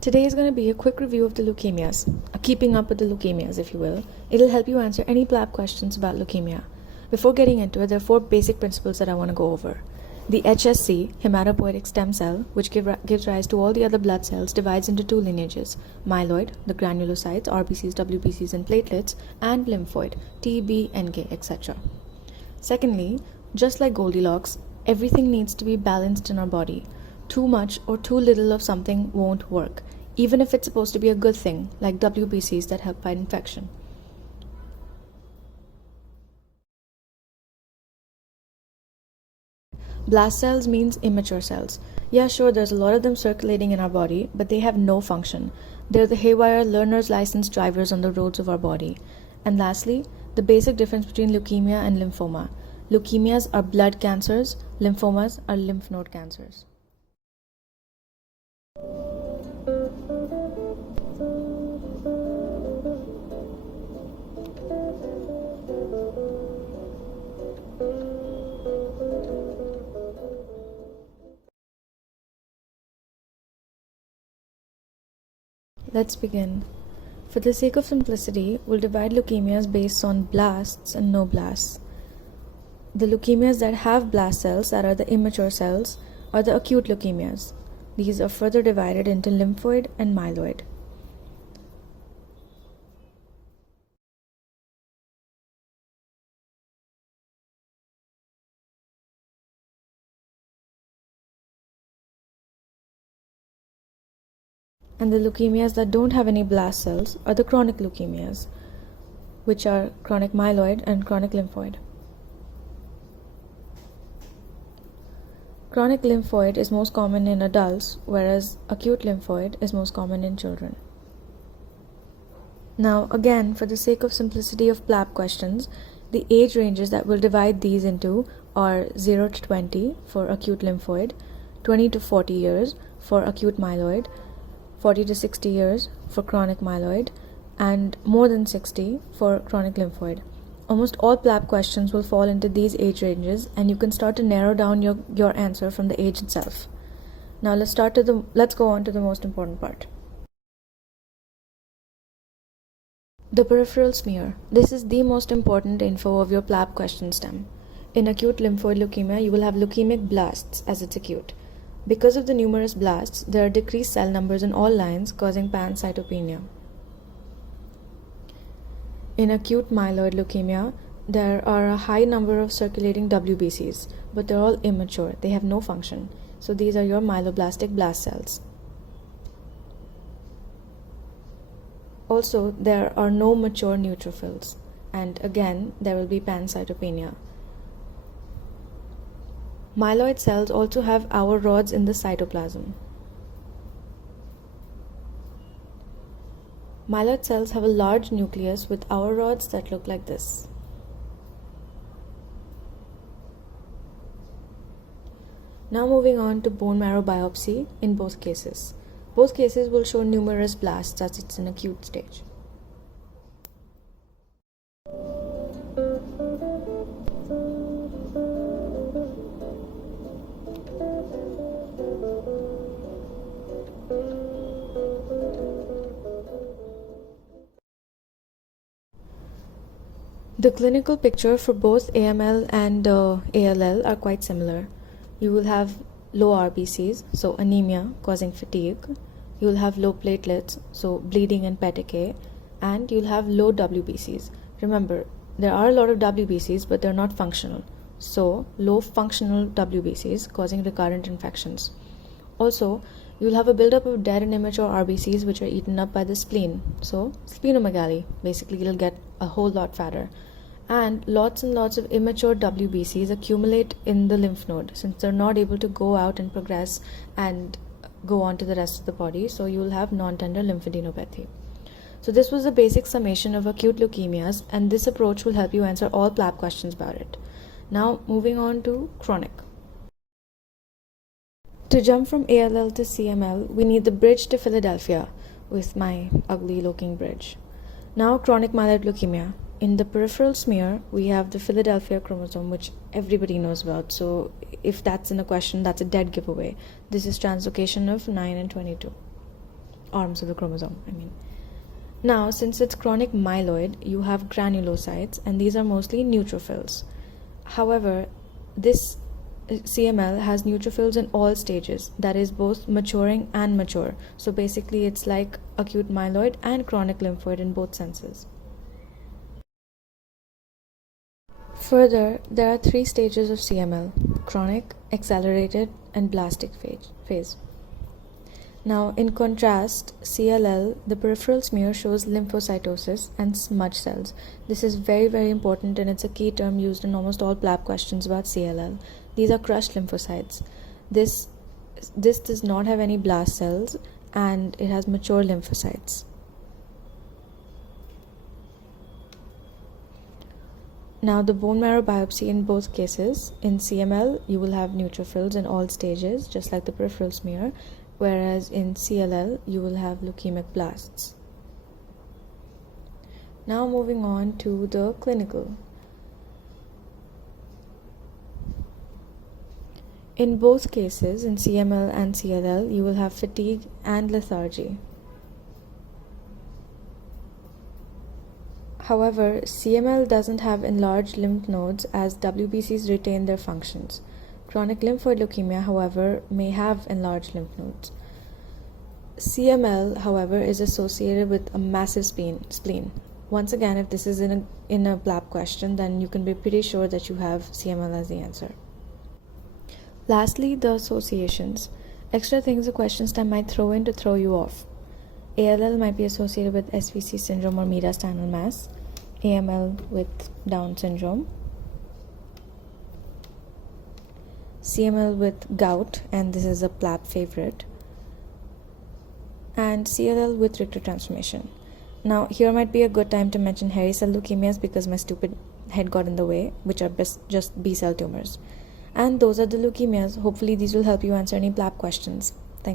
Today is going to be a quick review of the leukemias, keeping up with the leukemias, if you will. It'll help you answer any PLAB questions about leukemia. Before getting into it, there are 4 basic principles that I want to go over. The HSC, hematopoietic stem cell, which gives rise to all the other blood cells, divides into 2 lineages: myeloid, the granulocytes, RBCs, WBCs, and platelets, and lymphoid, T, B, NK, etc. Secondly, just like Goldilocks, everything needs to be balanced in our body. Too much or too little of something won't work, even if it's supposed to be a good thing, like WBCs that help fight infection. Blast cells means immature cells. Yeah, sure, there's a lot of them circulating in our body, but they have no function. They're the haywire learner's license drivers on the roads of our body. And lastly, the basic difference between leukemia and lymphoma. Leukemias are blood cancers, lymphomas are lymph node cancers. Let's begin. For the sake of simplicity, we'll divide leukemias based on blasts and no blasts. The leukemias that have blast cells, that are the immature cells, are the acute leukemias. These are further divided into lymphoid and myeloid. And the leukemias that don't have any blast cells are the chronic leukemias, which are chronic myeloid and chronic lymphoid. Chronic lymphoid is most common in adults, whereas acute lymphoid is most common in children. Now, again, for the sake of simplicity of PLAB questions, the age ranges that we'll divide these into are 0 to 20 for acute lymphoid, 20 to 40 years for acute myeloid, 40 to 60 years for chronic myeloid, and more than 60 for chronic lymphoid. Almost all PLAB questions will fall into these age ranges, and you can start to narrow down your answer from the age itself. Now let's go on to the most important part. The peripheral smear. This is the most important info of your PLAB question stem. In acute lymphoid leukemia, you will have leukemic blasts as it's acute. Because of the numerous blasts, there are decreased cell numbers in all lines, causing pancytopenia. In acute myeloid leukemia, there are a high number of circulating WBCs, but they're all immature. They have no function. So these are your myeloblastic blast cells. Also, there are no mature neutrophils, and again, there will be pancytopenia. Myeloid cells also have hour rods in the cytoplasm. Myeloid cells have a large nucleus with hour rods that look like this. Now moving on to bone marrow biopsy in both cases. Both cases will show numerous blasts as it's an acute stage. The clinical picture for both AML and ALL are quite similar. You will have low RBCs, so anemia causing fatigue. You will have low platelets, so bleeding and petechiae, and you'll have low WBCs. Remember, there are a lot of WBCs, but they're not functional. So, low functional WBCs causing recurrent infections. Also, you'll have a buildup of dead and immature RBCs which are eaten up by the spleen. So, splenomegaly. Basically, it'll get a whole lot fatter. And lots of immature WBCs accumulate in the lymph node since they're not able to go out and progress and go on to the rest of the body. So, you'll have non-tender lymphadenopathy. So, this was a basic summation of acute leukemias, and this approach will help you answer all PLAB questions about it. Now, moving on to chronic. To jump from ALL to CML, we need the bridge to Philadelphia with my ugly looking bridge. Now, chronic myeloid leukemia. In the peripheral smear, we have the Philadelphia chromosome, which everybody knows about. So if that's in a question, that's a dead giveaway. This is translocation of 9 and 22. arms of the chromosome, Now, since it's chronic myeloid, you have granulocytes, and these are mostly neutrophils. However, this CML has neutrophils in all stages, that is both maturing and mature. So basically it's like acute myeloid and chronic lymphoid in both senses. Further, there are 3 stages of CML: chronic, accelerated, and blastic phase. Now, in contrast, CLL, the peripheral smear shows lymphocytosis and smudge cells. This is very, very important, and it's a key term used in almost all PLAB questions about CLL. These are crushed lymphocytes. This does not have any blast cells, and it has mature lymphocytes. Now, the bone marrow biopsy in both cases, in CML, you will have neutrophils in all stages, just like the peripheral smear, whereas in CLL, you will have leukemic blasts. Now, moving on to the clinical. In both cases, in CML and CLL, you will have fatigue and lethargy. However, CML doesn't have enlarged lymph nodes as WBCs retain their functions. Chronic lymphoid leukemia, however, may have enlarged lymph nodes. CML, however, is associated with a massive spleen. Once again, if this is in a PLAB question, then you can be pretty sure that you have CML as the answer. Lastly, the associations. Extra things the question stem might throw in to throw you off. ALL might be associated with SVC syndrome or mediastinal mass, AML with Down syndrome, CML with gout, and this is a PLAB favorite, and CLL with Richter transformation. Now, here might be a good time to mention hairy cell leukemias because my stupid head got in the way, which are just B cell tumors. And those are the leukemias. Hopefully these will help you answer any PLAB questions.